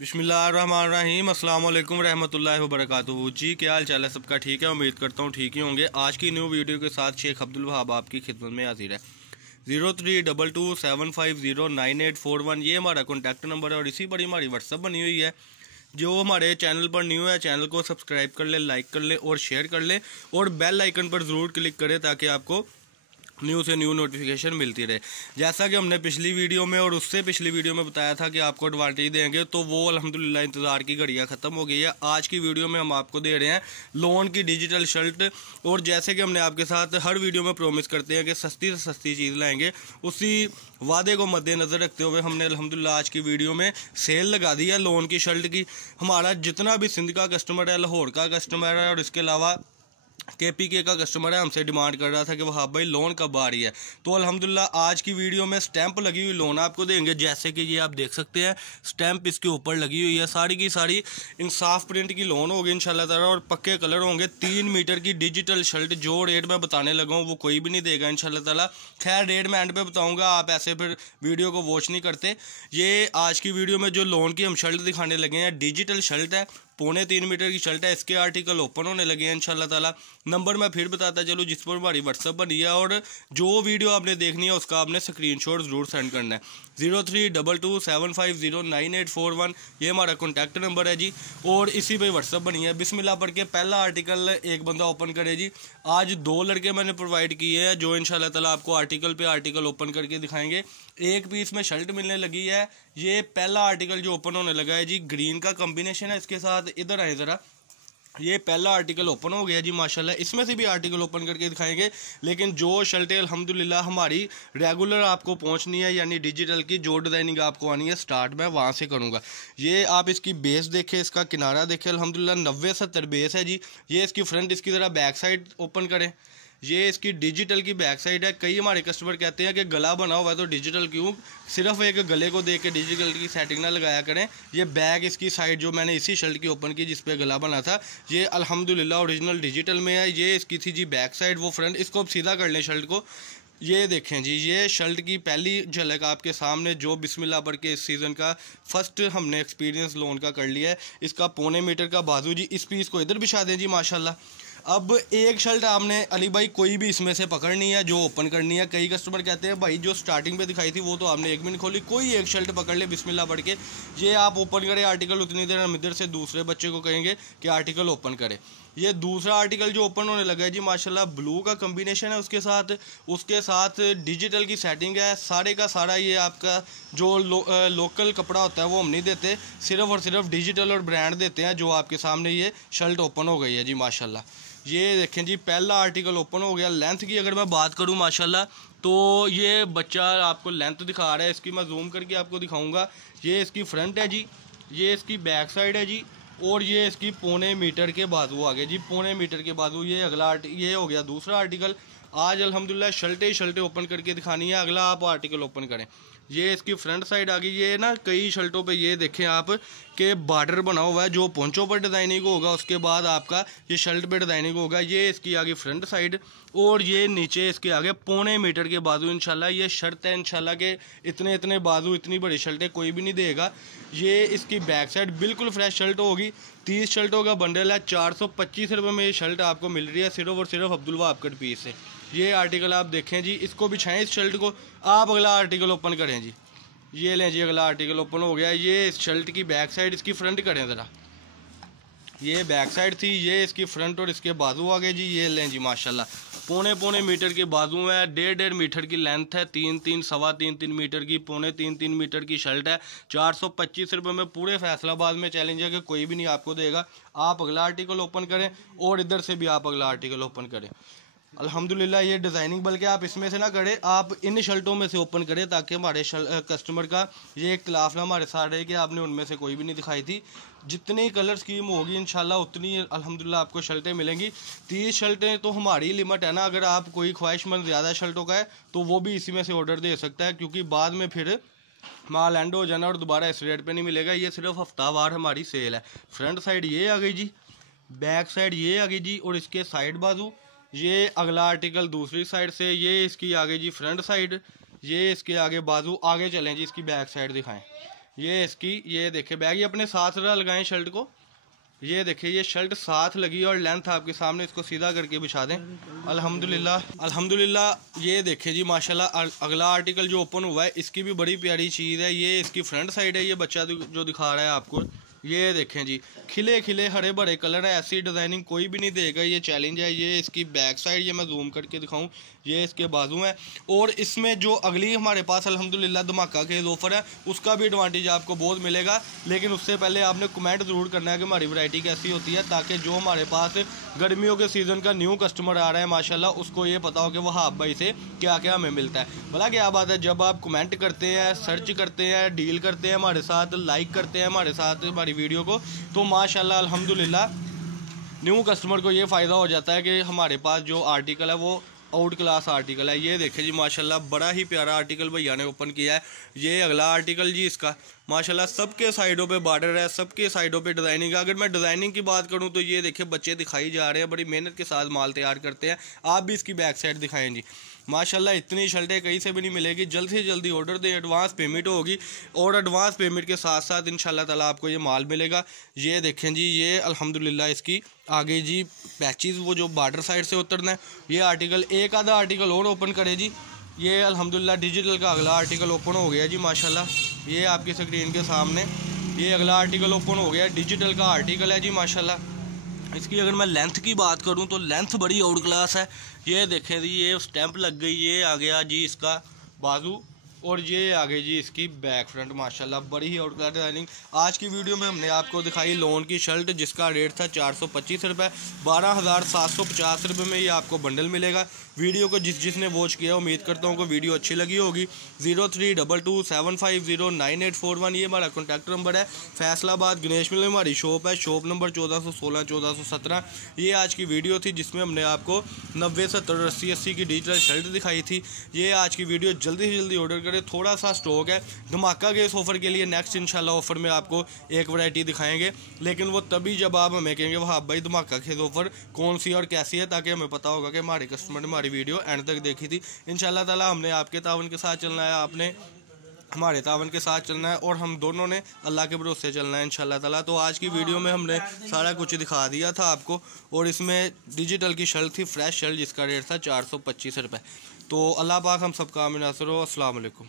बिस्मिल्लाहिर्रहमानिर्रहीम, अस्सलाम वालेकुम रहमतुल्लाहि व बरकातुहू। जी क्या हाल चाल है सबका? ठीक है, उम्मीद करता हूँ ठीक ही होंगे। आज की न्यू वीडियो के साथ शेख अब्दुल वहाब आपकी खिदमत में हाजिर है। 032275098141 ये हमारा कॉन्टैक्ट नंबर है और इसी पर हमारी व्हाट्सअप बनी हुई है। जो हमारे चैनल पर न्यू है, चैनल को सब्सक्राइब कर ले, लाइक कर ले और शेयर कर ले और बेल आइकन पर ज़रूर क्लिक करें ताकि आपको न्यू से न्यू नोटिफिकेशन मिलती रहे। जैसा कि हमने पिछली वीडियो में और उससे पिछली वीडियो में बताया था कि आपको एडवांटेज देंगे, तो वो अल्हम्दुलिल्लाह इंतज़ार की घड़ियाँ ख़त्म हो गई है। आज की वीडियो में हम आपको दे रहे हैं लोन की डिजिटल शर्ट। और जैसे कि हमने आपके साथ हर वीडियो में प्रॉमिस करते हैं कि सस्ती से सस्ती चीज़ लाएंगे, उसी वादे को मद्देनज़र रखते हुए हमने अल्हम्दुलिल्लाह आज की वीडियो में सेल लगा दी है लोन की शर्ट की। हमारा जितना भी सिंध का कस्टमर है, लाहौर का कस्टमर है और इसके अलावा KPK का कस्टमर है, हमसे डिमांड कर रहा था कि वहाब भाई लोन कब आ रही है। तो अल्हम्दुलिल्लाह आज की वीडियो में स्टैंप लगी हुई लोन आपको देंगे। जैसे कि ये आप देख सकते हैं, स्टैंप इसके ऊपर लगी हुई है। सारी की सारी इंसाफ प्रिंट की लोन होगी इंशाल्लाह ताला और पक्के कलर होंगे। 3 मीटर की डिजिटल शर्ट, जो रेट मैं बताने लगा हूँ वो कोई भी नहीं देगा इंशाल्लाह ताला। खैर रेट मैं एंड पे बताऊँगा, आप ऐसे फिर वीडियो को वॉच नहीं करते। ये आज की वीडियो में जो लोन की हम शर्ट दिखाने लगे हैं, डिजिटल शर्ट है, 3.25 मीटर की शर्ट है। इसके आर्टिकल ओपन होने लगे हैं इंशाल्लाह ताला। नंबर मैं फिर बताता चलूँ जिस पर हमारी व्हाट्सअप बनी है, और जो वीडियो आपने देखनी है उसका आपने स्क्रीनशॉट ज़रूर सेंड करना है। 032275098141 ये हमारा कॉन्टैक्ट नंबर है जी, और इसी पे व्हाट्सअप बनी है। बिस्मिल्लाह पढ़ के पहला आर्टिकल एक बंदा ओपन करे जी। आज 2 लड़के मैंने प्रोवाइड किए हैं जो इंशाल्लाह ताला आपको आर्टिकल पे आर्टिकल ओपन करके दिखाएंगे। एक पीस में शर्ट मिलने लगी है। ये पहला आर्टिकल जो ओपन होने लगा है जी, ग्रीन का कॉम्बिनेशन है इसके साथ। इधर आए ज़रा, ये पहला आर्टिकल ओपन हो गया जी माशाल्लाह। इसमें से भी आर्टिकल ओपन करके दिखाएंगे, लेकिन जो शर्टें अल्हम्दुलिल्लाह हमारी रेगुलर आपको पहुंचनी है, यानी डिजिटल की जो डिज़ाइनिंग आपको आनी है, स्टार्ट मैं वहां से करूंगा। ये आप इसकी बेस देखें, इसका किनारा देखें, अल्हम्दुलिल्लाह 90-70 बेस है जी। ये इसकी फ्रंट, इसकी ज़रा बैक साइड ओपन करें। ये इसकी डिजिटल की बैक साइड है। कई हमारे कस्टमर कहते हैं कि गला बना हुआ है तो डिजिटल क्यों, सिर्फ एक गले को देख के डिजिटल की सेटिंग ना लगाया करें। ये बैक इसकी साइड जो मैंने इसी शर्ट की ओपन की जिस पे गला बना था, ये अल्हम्दुलिल्लाह ओरिजिनल डिजिटल में है। ये इसकी थी जी बैक साइड, वो फ्रंट। इसको अब सीधा कर लें शर्ट को। ये देखें जी, ये शर्ट की पहली झलक आपके सामने, जो बिस्मिल्लाह पढ़ के इस सीज़न का फर्स्ट हमने एक्सपीरियंस लोन का कर लिया है। इसका 0.25 मीटर का बाजू जी। इस पीस को इधर बिछा दें जी माशाल्लाह। अब एक शर्ट आपने अली भाई कोई भी इसमें से पकड़नी है जो ओपन करनी है। कई कस्टमर कहते हैं भाई जो स्टार्टिंग पे दिखाई थी वो तो आपने एक भी नहीं खोली, कोई एक शर्ट पकड़ ले बिस्मिल्लाह पढ़ के। ये आप ओपन करें आर्टिकल, उतनी देर हम इधर से दूसरे बच्चे को कहेंगे कि आर्टिकल ओपन करे। ये दूसरा आर्टिकल जो ओपन होने लगा है जी माशाल्लाह, ब्लू का कॉम्बिनेशन है उसके साथ डिजिटल की सेटिंग है। सारे का सारा ये आपका जो लोकल कपड़ा होता है वो हम नहीं देते, सिर्फ और सिर्फ डिजिटल और ब्रांड देते हैं। जो आपके सामने ये शर्ट ओपन हो गई है जी माशाल्लाह। ये देखें जी, पहला आर्टिकल ओपन हो गया। लेंथ की अगर मैं बात करूं माशाल्लाह, तो ये बच्चा आपको लेंथ दिखा रहा है। इसकी मैं जूम करके आपको दिखाऊंगा। ये इसकी फ्रंट है जी, ये इसकी बैक साइड है जी, और ये इसकी 0.25 मीटर के बाजू आ गए जी। 0.25 मीटर के बाजू। ये अगला ये हो गया दूसरा आर्टिकल। आज अल्हम्दुलिल्लाह शर्टें ओपन करके दिखानी है। अगला आप आर्टिकल ओपन करें। ये इसकी फ्रंट साइड आ गई। ये ना कई शर्टों पे ये देखें आप कि बॉर्डर बना हुआ है, जो पोंचों पर डिज़ाइनिंग होगा उसके बाद आपका ये शर्ट पे डिज़ाइनिंग होगा। ये इसकी आगे फ्रंट साइड, और ये नीचे इसके आगे 0.25 मीटर के बाजू। इंशाल्लाह ये शर्त है इंशाल्लाह के इतने बाजू, इतनी बड़ी शर्टें कोई भी नहीं देगा। ये इसकी बैक साइड बिल्कुल फ्रेश शर्ट होगी। 30 शर्टों का बंडल है। 425 रुपये में ये शर्ट आपको मिल रही है सिर्फ और सिर्फ अब्दुल वहाब कट पीस से। ये आर्टिकल आप देखें जी, इसको बिछाएं इस शर्ट को। आप अगला आर्टिकल ओपन करें जी। ये लें जी, अगला आर्टिकल ओपन हो गया। ये इस शर्ट की बैक साइड, इसकी फ्रंट करें ज़रा। ये बैक साइड थी, ये इसकी फ्रंट और इसके बाजू आ गए जी। ये लें जी माशाल्लाह, 0.25 मीटर के बाजू है, 1.5 मीटर की लेंथ है, 3 सवा 3 मीटर की, 0.25 मीटर की शर्ट है। 425 रुपये में पूरे फैसलाबाद में चैलेंज है कि कोई भी नहीं आपको देगा। आप अगला आर्टिकल ओपन करें और इधर से भी आप अगला आर्टिकल ओपन करें। अल्हम्दुलिल्लाह ये डिज़ाइनिंग बल्कि आप इसमें से ना करें, आप इन शर्टों में से ओपन करें ताकि हमारे कस्टमर का ये इख्तिलाफ ना हमारे साथ रहे कि आपने उनमें से कोई भी नहीं दिखाई थी। जितनी कलर स्कीम होगी इंशाल्लाह उतनी अल्हम्दुलिल्लाह आपको शर्टें मिलेंगी। 30 शर्टें तो हमारी लिमिट है ना। अगर आप कोई ख्वाहिशमंद ज़्यादा शर्टों का है तो वो भी इसी में से ऑर्डर दे सकता है, क्योंकि बाद में फिर माल एंड हो जाना और दोबारा इस रेट पे नहीं मिलेगा। ये सिर्फ हफ्तावार हमारी सेल है। फ्रंट साइड ये आ गई जी, बैक साइड ये आ गई जी, और इसके साइड बाजू। ये अगला आर्टिकल दूसरी साइड से, ये इसकी आगे जी फ्रंट साइड, ये इसके आगे बाजू। आगे चलें जी, इसकी बैक साइड दिखाएं। ये इसकी, ये देखिए बैग, ये अपने साथ लगाएं शर्ट को। ये देखिए ये शर्ट साथ लगी और लेंथ आपके सामने, इसको सीधा करके बिछा दें। अल्हम्दुलिल्लाह ये देखिए जी माशाल्लाह। अगला आर्टिकल जो ओपन हुआ है इसकी भी बड़ी प्यारी चीज़ है। ये इसकी फ्रंट साइड है, ये बच्चा जो दिखा रहा है आपको, ये देखें जी खिले खिले हरे भरे कलर है, ऐसी डिज़ाइनिंग कोई भी नहीं देगा, ये चैलेंज है। ये इसकी बैक साइड, ये मैं जूम करके दिखाऊं, ये इसके बाजू है। और इसमें जो अगली हमारे पास अल्हम्दुलिल्लाह धमाका के ऑफर है, उसका भी एडवांटेज आपको बहुत मिलेगा। लेकिन उससे पहले आपने कमेंट ज़रूर करना है कि हमारी वैरायटी कैसी होती है, ताकि जो हमारे पास गर्मियों के सीज़न का न्यू कस्टमर आ रहा है माशाल्लाह, उसको ये पता हो कि वहाब भाई से क्या क्या हमें मिलता है। भला क्या बात है, जब आप कमेंट करते हैं, सर्च करते हैं, डील करते हैं हमारे साथ, लाइक करते हैं हमारे साथ हमारी वीडियो को, तो माशाल्लाह अल्हम्दुलिल्लाह न्यू कस्टमर को ये फ़ायदा हो जाता है कि हमारे पास जो आर्टिकल है वो आउट क्लास आर्टिकल है। ये देखें जी माशाल्लाह बड़ा ही प्यारा आर्टिकल भैया ने ओपन किया है। ये अगला आर्टिकल जी इसका माशाल्लाह सबके साइडों पे बॉर्डर है, सबके साइडों पे डिज़ाइनिंग है। अगर मैं डिज़ाइनिंग की बात करूं तो ये देखिए बच्चे दिखाई जा रहे हैं, बड़ी मेहनत के साथ माल तैयार करते हैं। आप भी इसकी बैक साइड दिखाएं जी माशाल्लाह। इतनी शर्टें कहीं से भी नहीं मिलेगी। जल्द से जल्दी ऑर्डर दें, एडवांस पेमेंट होगी और एडवांस पेमेंट के साथ साथ इंशाल्लाह ताला आपको ये माल मिलेगा। ये देखें जी, ये अल्हम्दुलिल्लाह इसकी आगे जी पैचेस वो जो बॉर्डर साइड से उतरना है। ये आर्टिकल एक आधा आर्टिकल और ओपन करे जी। ये अल्हम्दुलिल्लाह डिजिटल का अगला आर्टिकल ओपन हो गया जी माशाल्लाह। ये आपकी स्क्रीन के सामने ये अगला आर्टिकल ओपन हो गया, डिजिटल का आर्टिकल है जी माशाल्लाह। इसकी अगर मैं लेंथ की बात करूं तो लेंथ बड़ी आउट क्लास है। ये देखें जी, ये स्टैंप लग गई, ये आ गया जी इसका बाजू, और ये आ गई जी इसकी बैक फ्रंट माशाल्लाह बड़ी ही आउट क्लास डिजाइनिंग। आज की वीडियो में हमने आपको दिखाई लोन की शर्ट, जिसका रेट था 425 रुपये। 12,750 रुपये में ये आपको बंडल मिलेगा। वीडियो को जिसने वॉच किया उम्मीद करता हूँ कि वीडियो अच्छी लगी होगी। 032275098141 ये हमारा कॉन्टैक्ट नंबर है। फैसलाबाद गणेश मिल में हमारी शॉप है, शॉप नंबर 1416 1417। ये आज की वीडियो थी जिसमें हमने आपको 90 70 80 80 की डिजिटल शर्ट दिखाई थी। ये आज की वीडियो जल्दी से जल्दी ऑर्डर करें, थोड़ा सा स्टॉक है। धमाका के इस ऑफ़र के लिए नेक्स्ट इंशाल्लाह ऑफ़र में आपको एक वैरायटी दिखाएंगे, लेकिन वो तभी जब आप हमें कहेंगे वहाँ भाई धमाका के ऑफ़र कौन सी और कैसी है, ताकि हमें पता होगा कि हमारे कस्टमर ने हमारी वीडियो एंड तक देखी थी। इंशाल्लाह ताला हमने आपके तावन के साथ चलना है, आपने हमारे तावन के साथ चलना है, और हम दोनों ने अल्लाह के भरोसे चलना है इंशाल्लाह ताला। तो आज की वीडियो में हमने सारा कुछ दिखा दिया था आपको, और इसमें डिजिटल की शर्ट थी, फ्रेश शर्ट, जिसका रेट था 425 रुपये। तो अल्लाह पाक हम सबका आमीन नासिर हो। अस्सलाम वालेकुम।